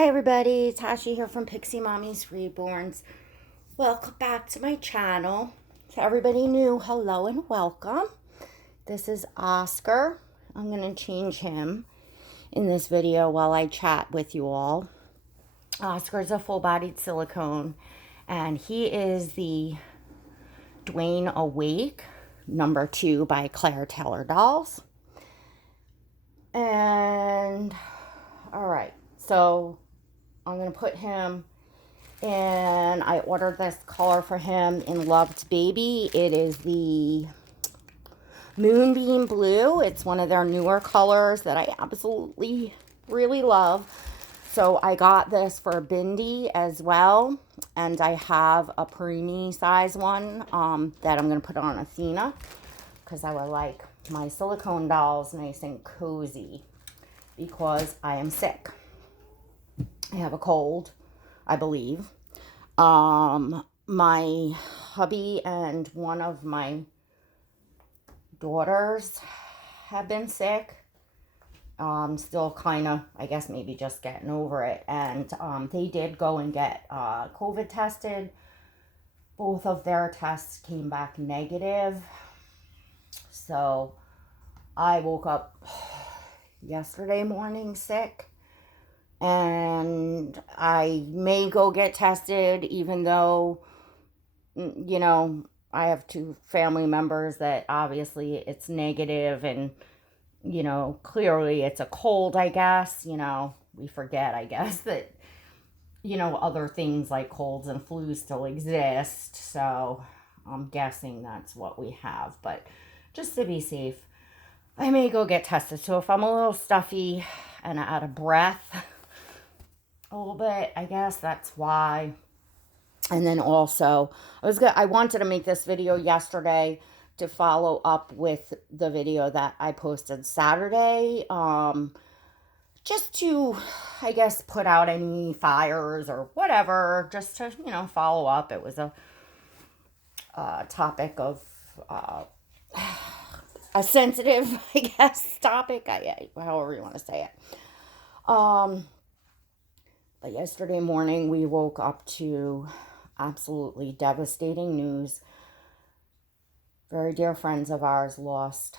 Hi everybody, Tasha here from Pixie Mommy's Reborns. Welcome back to my channel. To everybody new, hello and welcome. This is Oscar. I'm going to change him in this video while I chat with you all. Oscar's a full-bodied silicone, and he is the Dwayne Awake #2 by Claire Taylor Dolls. And alright, so I'm going to put him in, I ordered this color for him in Loved Baby. It is the Moonbeam Blue. It's one of their newer colors that I absolutely really love. So I got this for Bindi as well. And I have a preemie size one that I'm going to put on Athena, because I would like my silicone dolls nice and cozy because I am sick. I have a cold, I believe. My hubby and one of my daughters have been sick. Still kind of, I guess, maybe just getting over it. And they did go and get COVID tested. Both of their tests came back negative. So I woke up yesterday morning sick. And I may go get tested, even though, you know, I have 2 family members that obviously it's negative, and, you know, clearly it's a cold, I guess. You know, we forget, I guess, that, you know, other things like colds and flus still exist. So I'm guessing that's what we have. But just to be safe, I may go get tested. So if I'm a little stuffy and out of breath a little bit, I guess that's why. And then also, I wanted to make this video yesterday to follow up with the video that I posted Saturday, just to, I guess, put out any fires or whatever, just to, you know, follow up. It was a topic of a sensitive, I guess, topic, however you want to say it. But yesterday morning, we woke up to absolutely devastating news. Very dear friends of ours lost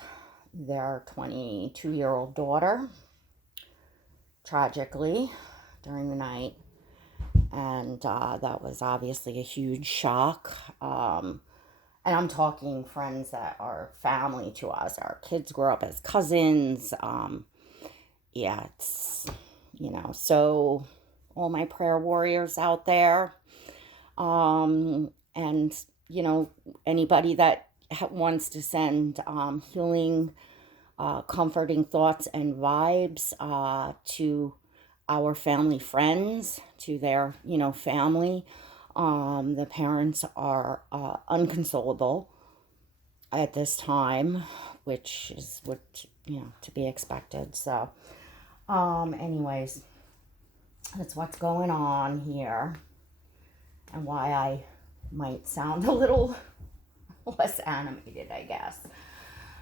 their 22-year-old daughter, tragically, during the night. And that was obviously a huge shock. And I'm talking friends that are family to us. Our kids grew up as cousins. Yeah, it's, you know, so all my prayer warriors out there, and, you know, anybody that wants to send healing, comforting thoughts and vibes to our family friends, to their, you know, family. The parents are unconsolable at this time, which is what, you know, to be expected. So anyways, that's what's going on here, and why I might sound a little less animated, I guess.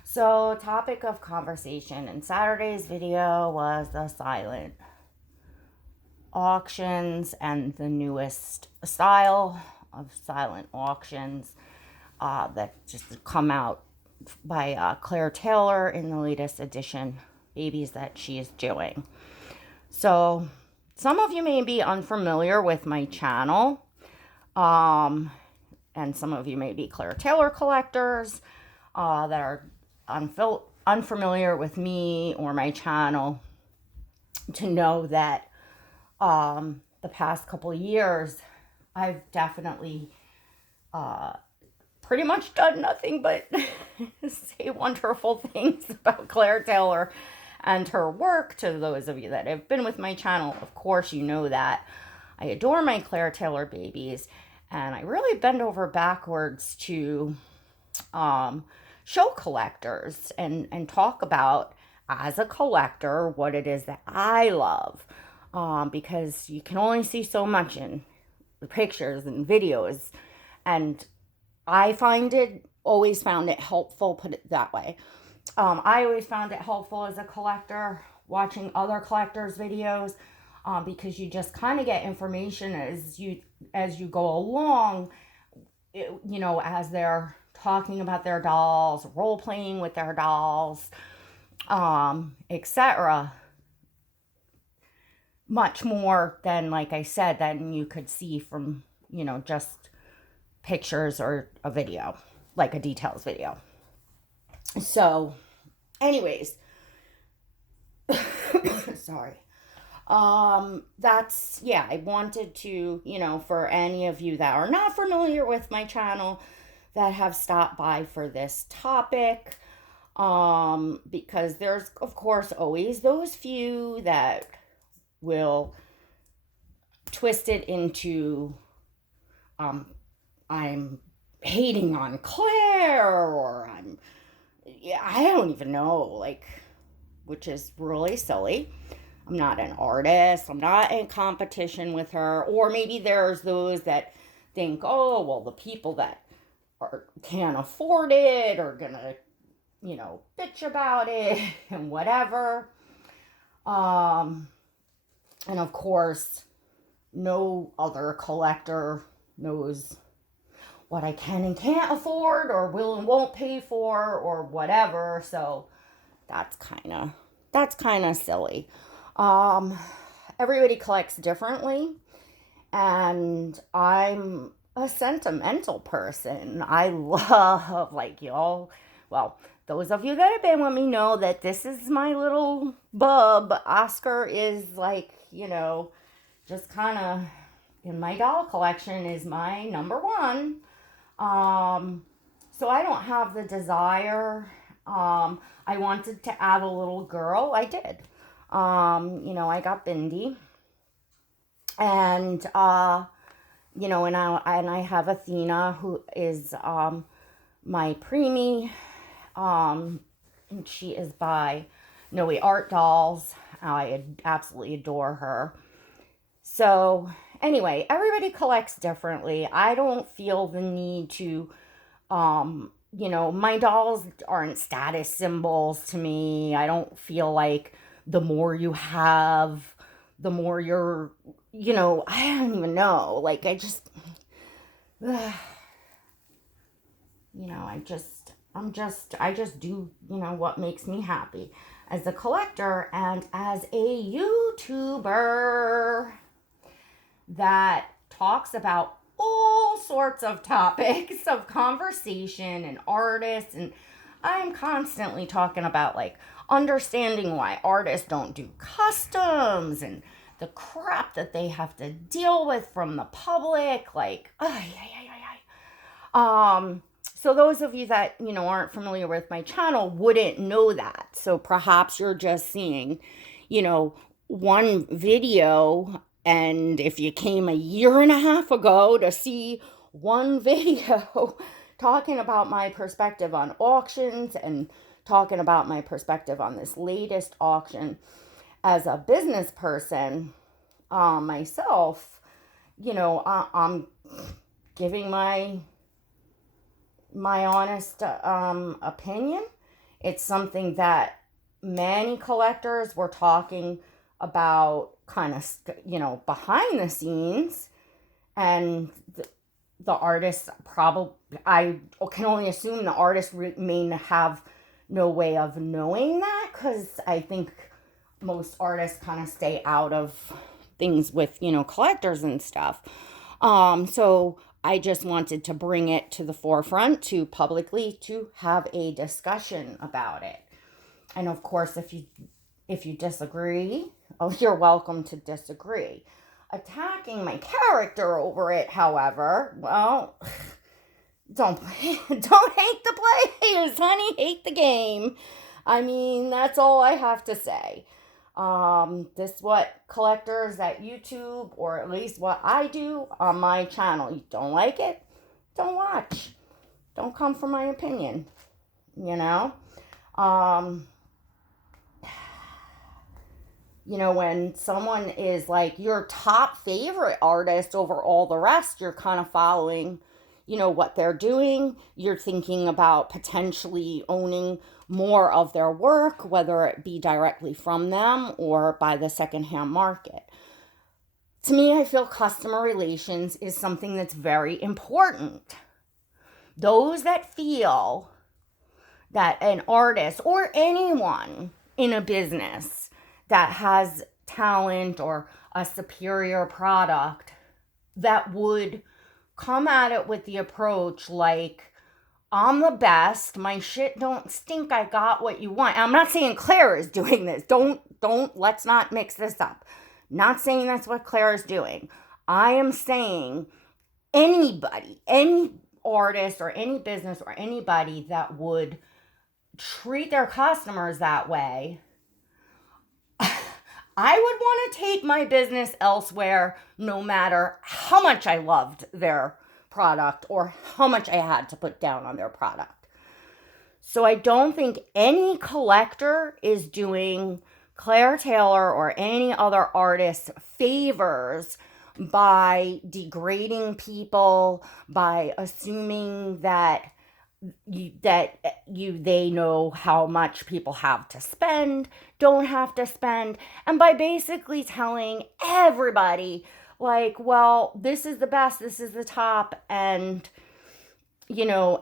So, topic of conversation in Saturday's video was the silent auctions and the newest style of silent auctions that just come out by Claire Taylor in the latest edition babies that she is doing. So some of you may be unfamiliar with my channel, and some of you may be Claire Taylor collectors that are unfamiliar with me or my channel, to know that the past couple of years, I've definitely pretty much done nothing but say wonderful things about Claire Taylor and her work. To those of you that have been with my channel, of course, you know that I adore my Claire Taylor babies, and I really bend over backwards to show collectors and talk about, as a collector, what it is that I love, because you can only see so much in the pictures and videos, and I always found it helpful, put it that way. I always found it helpful as a collector, watching other collectors' videos, because you just kind of get information as you go along, as they're talking about their dolls, role playing with their dolls, etc. Much more than, like I said, than you could see from, just pictures or a video, like a details video. So, anyways, sorry. I wanted to, for any of you that are not familiar with my channel that have stopped by for this topic, because there's, of course, always those few that will twist it into, I'm hating on Claire, or I don't even know, like, which is really silly. I'm not an artist. I'm not in competition with her. Or maybe there's those that think, oh, well, the people that can't afford it are going to, bitch about it and whatever. And of course, no other collector knows what I can and can't afford, or will and won't pay for, or whatever. So that's kind of silly. Everybody collects differently, and I'm a sentimental person. I love, like, y'all, well, those of you that have been with me know that this is my little bub. Oscar is, like, just kind of, in my doll collection, is my number one. So I don't have the desire. I wanted to add a little girl. I did. I got Bindi, and and I have Athena, who is my preemie, and she is by Noe Art Dolls. I absolutely adore her. So anyway, everybody collects differently. I don't feel the need to, my dolls aren't status symbols to me. I don't feel like the more you have, the more you're, I don't even know. Like, I just, I just do, what makes me happy as a collector and as a YouTuber that talks about all sorts of topics of conversation and artists. And I'm constantly talking about, like, understanding why artists don't do customs and the crap that they have to deal with from the public. Like, so those of you that, aren't familiar with my channel wouldn't know that. So perhaps you're just seeing, one video. And if you came a year and a half ago to see one video talking about my perspective on auctions and talking about my perspective on this latest auction as a business person, myself, I'm giving my honest opinion. It's something that many collectors were talking about, kind of, behind the scenes, and the artists probably, I can only assume the artists may have no way of knowing that, because I think most artists kind of stay out of things with, collectors and stuff. So I just wanted to bring it to the forefront to publicly to have a discussion about it. And of course, if you disagree, you're welcome to disagree. Attacking my character over it, however, well, don't hate the players, honey. Hate the game. I mean, that's all I have to say. This what collectors at YouTube, or at least what I do on my channel. You don't like it? Don't watch. Don't come for my opinion. When someone is like your top favorite artist over all the rest, you're kind of following, what they're doing. You're thinking about potentially owning more of their work, whether it be directly from them or by the secondhand market. To me, I feel customer relations is something that's very important. Those that feel that an artist or anyone in a business that has talent or a superior product that would come at it with the approach like, I'm the best, my shit don't stink, I got what you want. And I'm not saying Claire is doing this. Let's not mix this up. Not saying that's what Claire is doing. I am saying anybody, any artist or any business or anybody that would treat their customers that way, I would want to take my business elsewhere no matter how much I loved their product or how much I had to put down on their product. So I don't think any collector is doing Claire Taylor or any other artist favors by degrading people, by assuming that they know how much people have to spend, don't have to spend, and by basically telling everybody like, well, this is the best, this is the top, and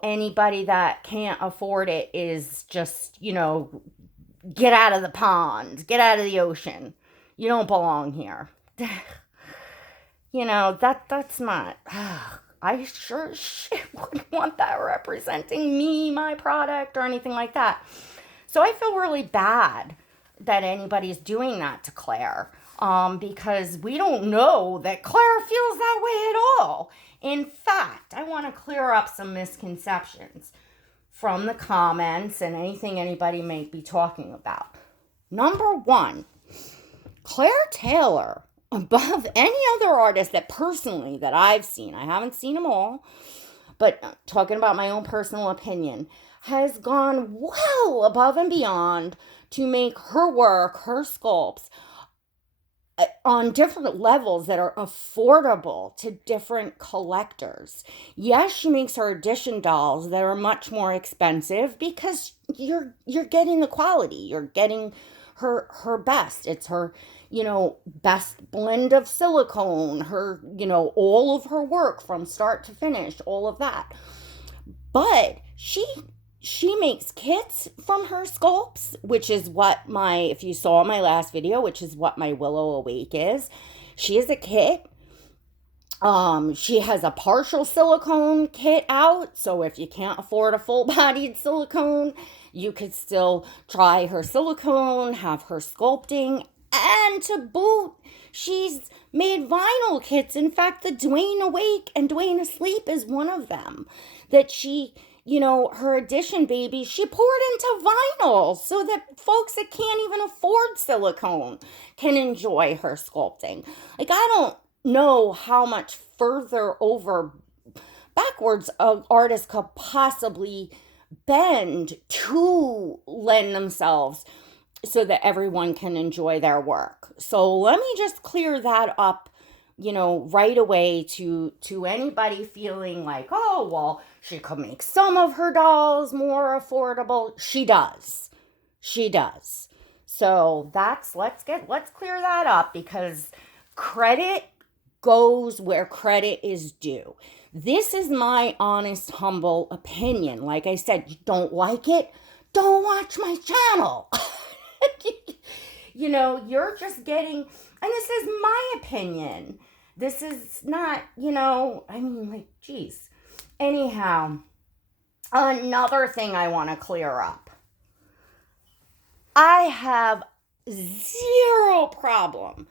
anybody that can't afford it is just, get out of the pond, get out of the ocean. You don't belong here. That's not I sure shit wouldn't want that representing me, my product, or anything like that. So I feel really bad that anybody's doing that to Claire, because we don't know that Claire feels that way at all. In fact, I want to clear up some misconceptions from the comments and anything anybody may be talking about. Number one, Claire Taylor, above any other artist that I've seen, I haven't seen them all, but talking about my own personal opinion, has gone well above and beyond to make her work, her sculpts, on different levels that are affordable to different collectors. Yes, she makes her edition dolls that are much more expensive because you're getting the quality. You're getting her best. It's her, best blend of silicone, her, all of her work from start to finish, all of that. But she makes kits from her sculpts, which is what if you saw my last video, which is what my Willow Awake is. She is a kit. She has a partial silicone kit out, so if you can't afford a full-bodied silicone, you could still try her silicone, have her sculpting, and to boot, she's made vinyl kits. In fact, the Dwayne Awake and Dwayne Asleep is one of them that she, her edition baby, she poured into vinyl so that folks that can't even afford silicone can enjoy her sculpting. Like, I don't know how much further backwards an artist could possibly bend to lend themselves so that everyone can enjoy their work. So let me just clear that up, right away to anybody feeling like, oh, well, she could make some of her dolls more affordable. She does. So let's clear that up, because credit goes where credit is due. This is my honest, humble opinion. Like I said, you don't like it? Don't watch my channel. You're just getting, and this is my opinion. This is not, geez. Anyhow, another thing I want to clear up. I have zero problem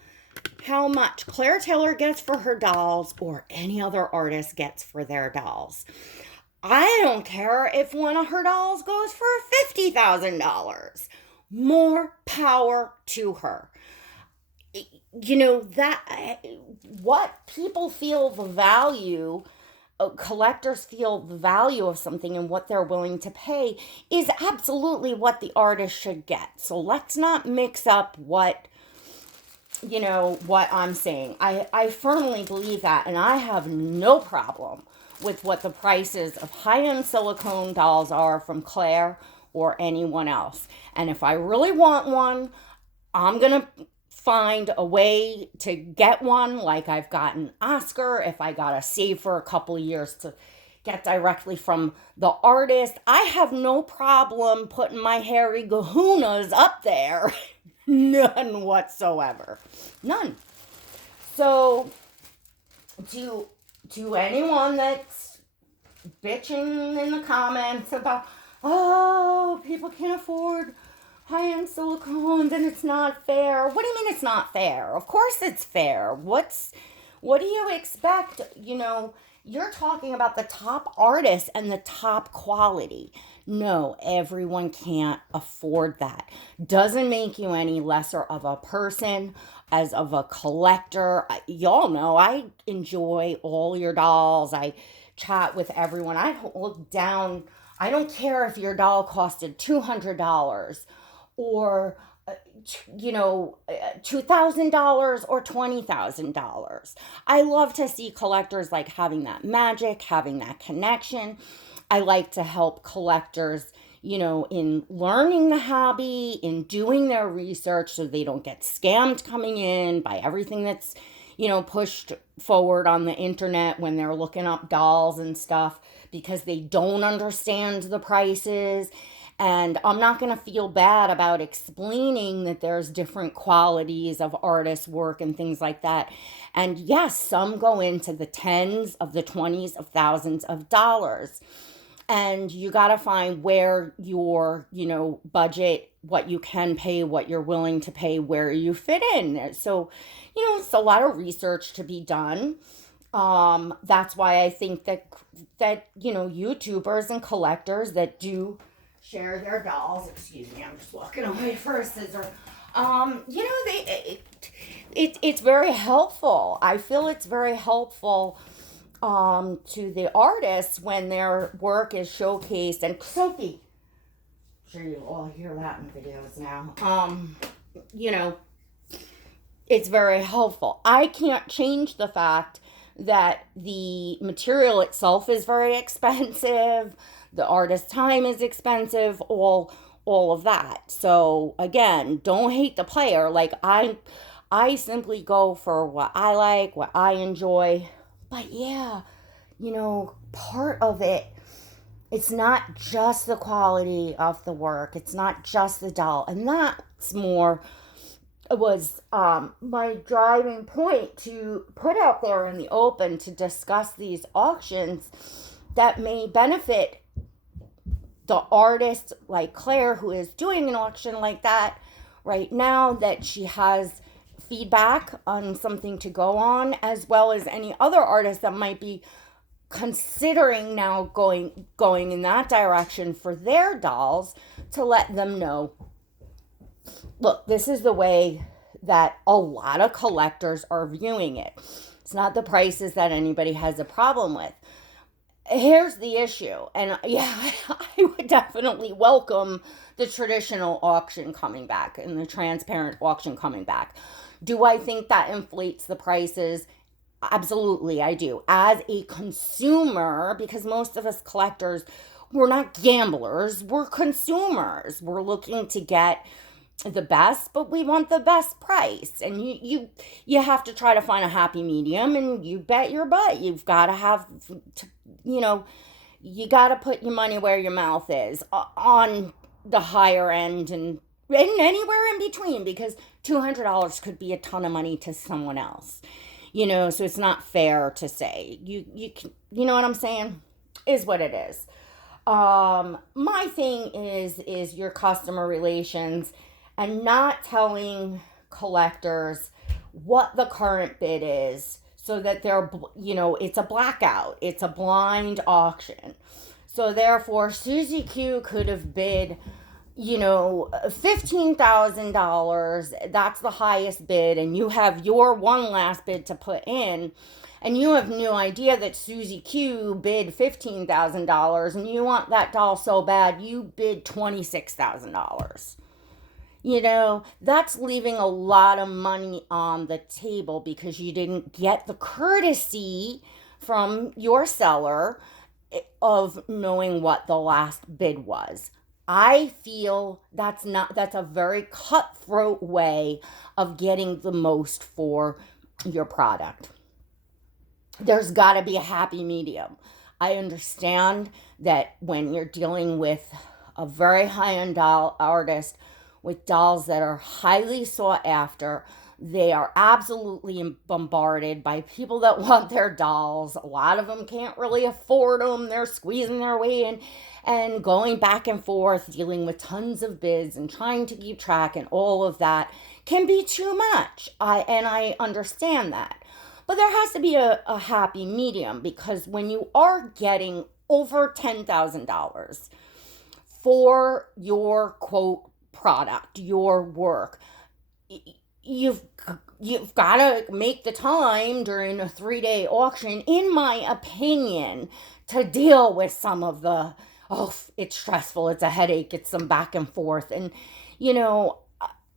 how much Claire Taylor gets for her dolls or any other artist gets for their dolls. I don't care if one of her dolls goes for $50,000. More power to her. That what people feel the value, collectors feel the value of something and what they're willing to pay is absolutely what the artist should get. So let's not mix up what I'm saying. I firmly believe that, and I have no problem with what the prices of high-end silicone dolls are from Claire or anyone else. And if I really want one, I'm going to find a way to get one like I've gotten Oscar. If I got to save for a couple years to get directly from the artist, I have no problem putting my hairy kahunas up there. None whatsoever. None. So to anyone that's bitching in the comments about, oh, people can't afford high-end silicones and it's not fair. What do you mean it's not fair? Of course it's fair. What do you expect? You're talking about the top artists and the top quality. No, everyone can't afford that. Doesn't make you any lesser of a person, as of a collector. Y'all know I enjoy all your dolls. I chat with everyone. I look down. I don't care if your doll costed $200 or $2,000 or $20,000. I love to see collectors like having that magic, having that connection. I like to help collectors, in learning the hobby, in doing their research so they don't get scammed coming in by everything that's, pushed forward on the internet when they're looking up dolls and stuff because they don't understand the prices. And I'm not going to feel bad about explaining that there's different qualities of artists' work and things like that. And yes, some go into the tens of the 20s of thousands of dollars. And you got to find where your, budget, what you can pay, what you're willing to pay, where you fit in. So, it's a lot of research to be done. That's why I think that YouTubers and collectors that do share their dolls. Excuse me, I'm just walking away for a scissor. It's very helpful. I feel it's very helpful to the artists when their work is showcased. And Sophie, I'm sure you all hear that in videos now. It's very helpful. I can't change the fact that the material itself is very expensive. The artist's time is expensive, all of that. So again, don't hate the player. Like I simply go for what I like, what I enjoy. But yeah, part of it's not just the quality of the work. It's not just the doll. And that's more was my driving point to put out there in the open to discuss these auctions that may benefit the artist like Claire, who is doing an auction like that right now, that she has feedback on something to go on, as well as any other artist that might be considering now going in that direction for their dolls, to let them know, look, this is the way that a lot of collectors are viewing it. It's not the prices that anybody has a problem with. Here's the issue, and yeah, I would definitely welcome the traditional auction coming back and the transparent auction coming back. Do I think that inflates the prices? Absolutely, I do. As a consumer, because most of us collectors, we're not gamblers, we're consumers. We're looking to get the best, but we want the best price. And you have to try to find a happy medium, and you bet your butt you've got to have you got to put your money where your mouth is on the higher end and anywhere in between, because $200 could be a ton of money to someone else. So it's not fair to say. You know what I'm saying? Is what it is. My thing is your customer relations and not telling collectors what the current bid is, so that it's a blackout. It's a blind auction. So therefore, Susie Q could have bid, $15,000. That's the highest bid, and you have your one last bid to put in, and you have no idea that Susie Q bid $15,000, and you want that doll so bad, you bid $26,000. That's leaving a lot of money on the table because you didn't get the courtesy from your seller of knowing what the last bid was. I feel that's a very cutthroat way of getting the most for your product. There's got to be a happy medium. I understand that when you're dealing with a very high-end doll artist with dolls that are highly sought after, they are absolutely bombarded by people that want their dolls. A lot of them can't really afford them. They're squeezing their way in and going back and forth, dealing with tons of bids and trying to keep track, and all of that can be too much. I understand that. But there has to be a happy medium, because when you are getting over $10,000 for your quote product, your work, you've got to make the time during a 3-day auction, in my opinion, to deal with some of the, oh, it's stressful, it's a headache, it's some back and forth. And,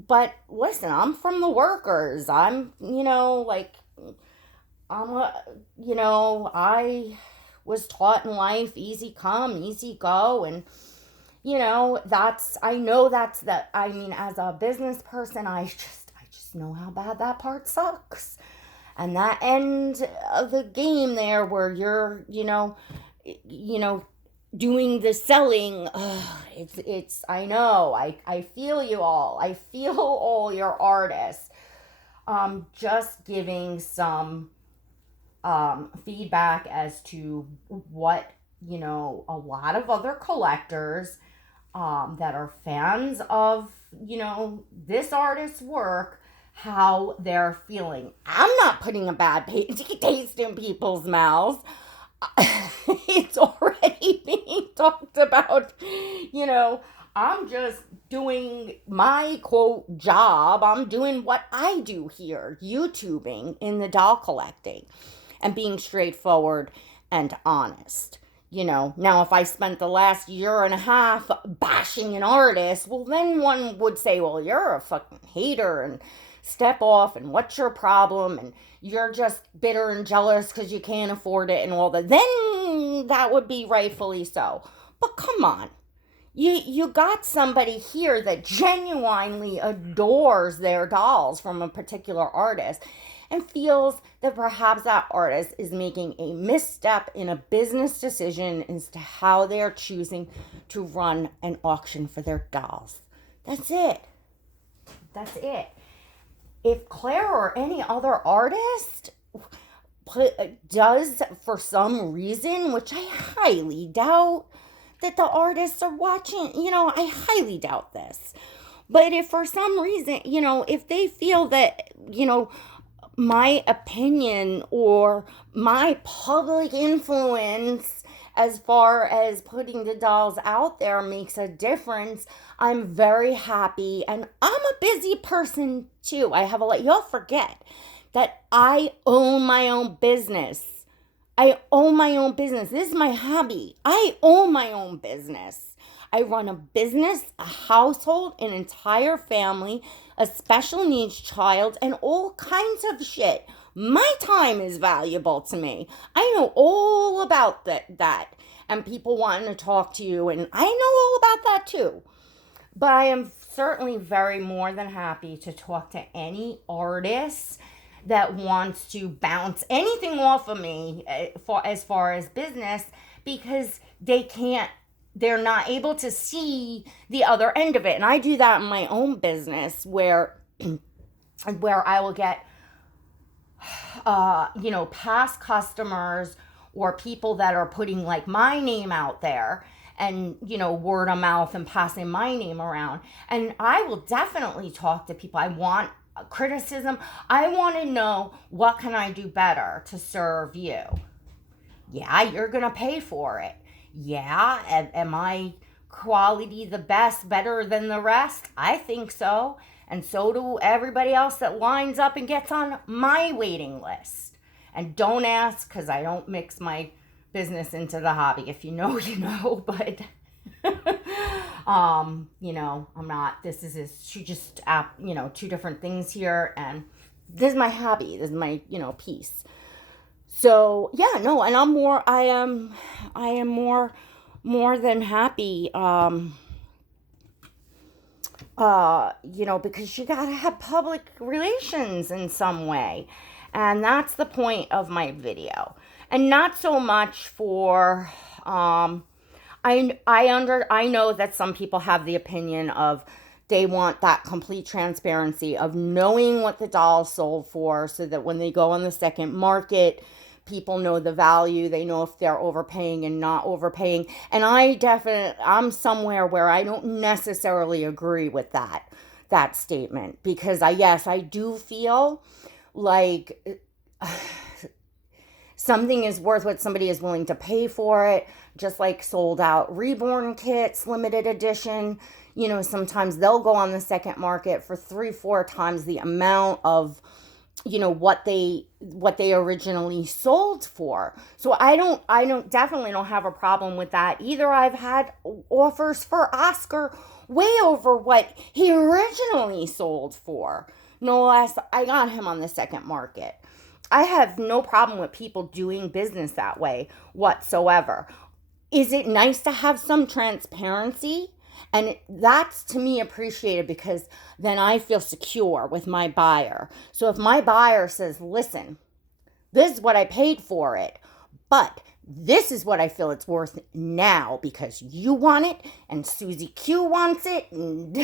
but listen, I'm from the workers. I was taught in life, easy come, easy go. And, as a business person, I just know how bad that part sucks. And that end of the game there where you're, doing the selling, I know, I feel you all. I feel all your artists. Just giving some feedback as to what, a lot of other collectors that are fans of, this artist's work, how they're feeling. I'm not putting a bad taste in people's mouths. It's already being talked about, I'm just doing my quote job. I'm doing what I do here, YouTubing in the doll collecting and being straightforward and honest. Now if I spent the last year and a half bashing an artist, well, then one would say, well, you're a fucking hater and step off, and what's your problem, and you're just bitter and jealous because you can't afford it and all that. Then that would be rightfully so. But come on. You got somebody here that genuinely adores their dolls from a particular artist and feels that perhaps that artist is making a misstep in a business decision as to how they're choosing to run an auction for their dolls. That's it. If Claire or any other artist does, for some reason, which I highly doubt that the artists are watching, I highly doubt this. But if for some reason, if they feel that, my opinion or my public influence as far as putting the dolls out there makes a difference, I'm very happy. And I'm a busy person too. Y'all forget that I own my own business. This is my hobby. I own my own business. I run a business, a household, an entire family, a special needs child, and all kinds of shit. My time is valuable to me. I know all about that. And people wanting to talk to you, and I know all about that too. But I am certainly very more than happy to talk to any artist that wants to bounce anything off of me as far as business, because they're not able to see the other end of it. And I do that in my own business where I will get, past customers or people that are putting like my name out there and, word of mouth and passing my name around. And I will definitely talk to people. I want criticism. I want to know, what can I do better to serve you? Yeah, you're going to pay for it. Yeah, am I quality the best, better than the rest? I think so. And so do everybody else that lines up and gets on my waiting list. And don't ask, because I don't mix my business into the hobby. If you know, you know. But, I'm not, this is just, two different things here. And this is my hobby. This is my, piece. So yeah, no, and I am more than happy, because you gotta have public relations in some way. And that's the point of my video. And not so much for, I know that some people have the opinion of they want that complete transparency of knowing what the doll sold for so that when they go on the second market, people know the value, they know if they're overpaying and not overpaying. And I'm somewhere where I don't necessarily agree with that statement, because I do feel like something is worth what somebody is willing to pay for it. Just like sold out reborn kits, limited edition, sometimes they'll go on the second market for 3-4 times the amount of what they originally sold for. So I don't definitely don't have a problem with that either. I've had offers for Oscar way over what he originally sold for. No less, I got him on the second market. I have no problem with people doing business that way whatsoever. Is it nice to have some transparency? And that's to me appreciated, because then I feel secure with my buyer. So if my buyer says, listen, this is what I paid for it, but this is what I feel it's worth now because you want it, and Susie Q wants it, and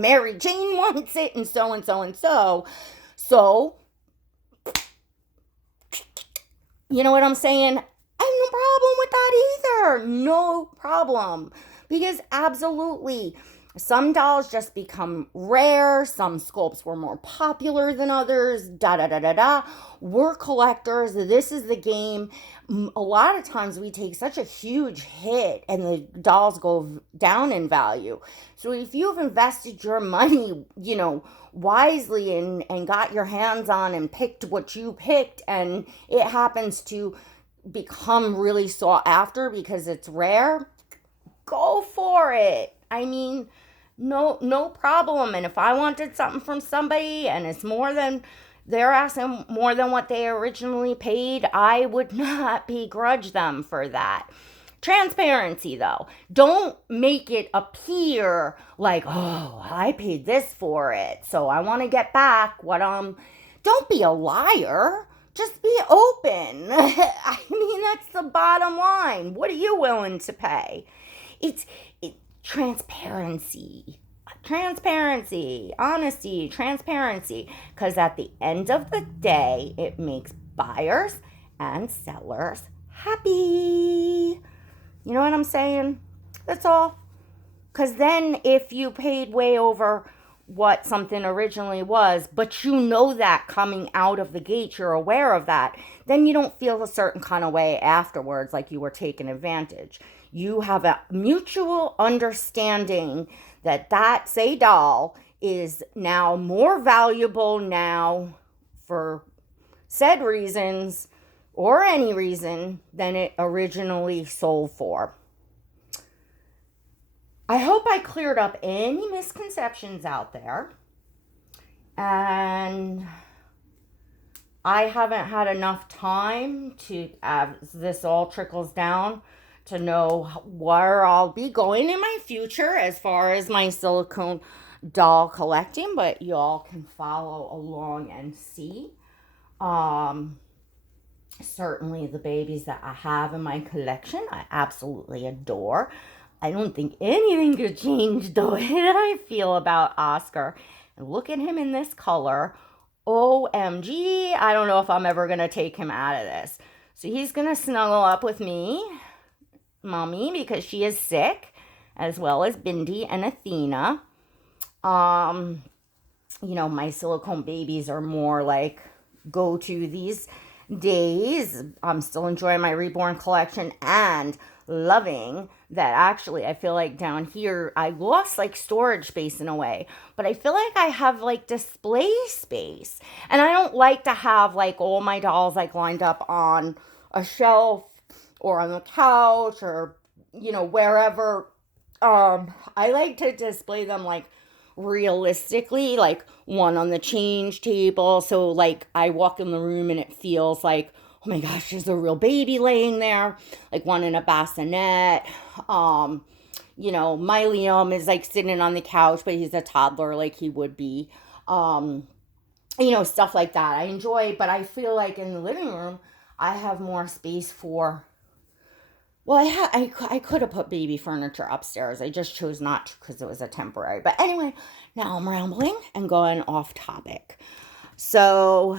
Mary Jane wants it, and so and so and so. So, you know what I'm saying? I have no problem with that either. No problem. Because absolutely, some dolls just become rare. Some sculpts were more popular than others. Da da da da da. We're collectors. This is the game. A lot of times we take such a huge hit and the dolls go down in value. So if you've invested your money, wisely, and got your hands on and picked what you picked, and it happens to become really sought after because it's rare, go for it. I mean, no problem. And if I wanted something from somebody and they're asking more than what they originally paid, I would not begrudge them for that. Transparency, though. Don't make it appear like, oh, I paid this for it, so I want to get back what don't be a liar. Just be open. I mean, that's the bottom line. What are you willing to pay? It's transparency. Transparency, honesty, transparency. Because at the end of the day, it makes buyers and sellers happy. You know what I'm saying? That's all. Because then if you paid way over what something originally was, but you know that coming out of the gate, you're aware of that, then you don't feel a certain kind of way afterwards like you were taken advantage. You have a mutual understanding that say doll is now more valuable now for said reasons or any reason than it originally sold for. I hope I cleared up any misconceptions out there. And I haven't had enough time to, as this all trickles down, to know where I'll be going in my future as far as my silicone doll collecting, but y'all can follow along and see. Certainly the babies that I have in my collection, I absolutely adore. I don't think anything could change the way that I feel about Oscar. And look at him in this color. OMG, I don't know if I'm ever going to take him out of this. So he's going to snuggle up with me, Mommy, because she is sick, as well as Bindi and Athena. My silicone babies are more like go-to these days. I'm still enjoying my reborn collection and loving that. Actually, I feel like down here I lost like storage space in a way, but I feel like I have like display space, and I don't like to have like all my dolls like lined up on a shelf or on the couch or wherever. I like to display them like realistically, like one on the change table, so like I walk in the room and it feels like oh my gosh, there's a real baby laying there, like one in a bassinet. My Liam is like sitting on the couch, but he's a toddler like he would be. Um, stuff like that. I enjoy, but I feel like in the living room, I have more space for. Well, I could have put baby furniture upstairs. I just chose not to because it was a temporary. But anyway, now I'm rambling and going off topic. So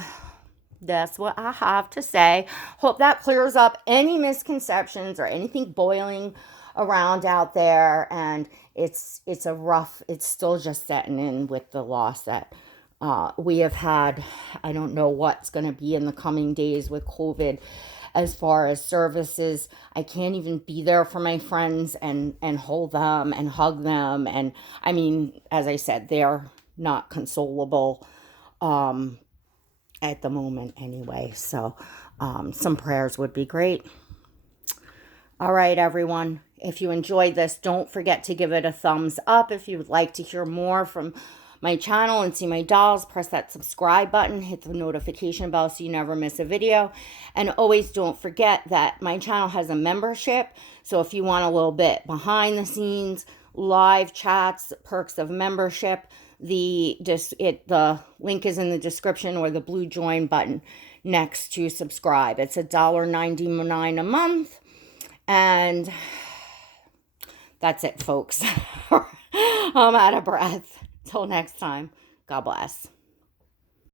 that's what I have to say. Hope that clears up any misconceptions or anything boiling around out there. And it's still just setting in with the loss that we have had. I don't know what's going to be in the coming days with COVID as far as services. I can't even be there for my friends and hold them and hug them. And I mean, as I said, they're not consolable at the moment anyway. So some prayers would be great. All right, everyone. If you enjoyed this, don't forget to give it a thumbs up. If you would like to hear more from my channel and see my dolls, press that subscribe button, hit the notification bell so you never miss a video. And always don't forget that my channel has a membership. So if you want a little bit behind the scenes, live chats, perks of membership, the link is in the description or the blue join button next to subscribe. It's $1.99 a month. And that's it, folks. I'm out of breath. Till next time, God bless.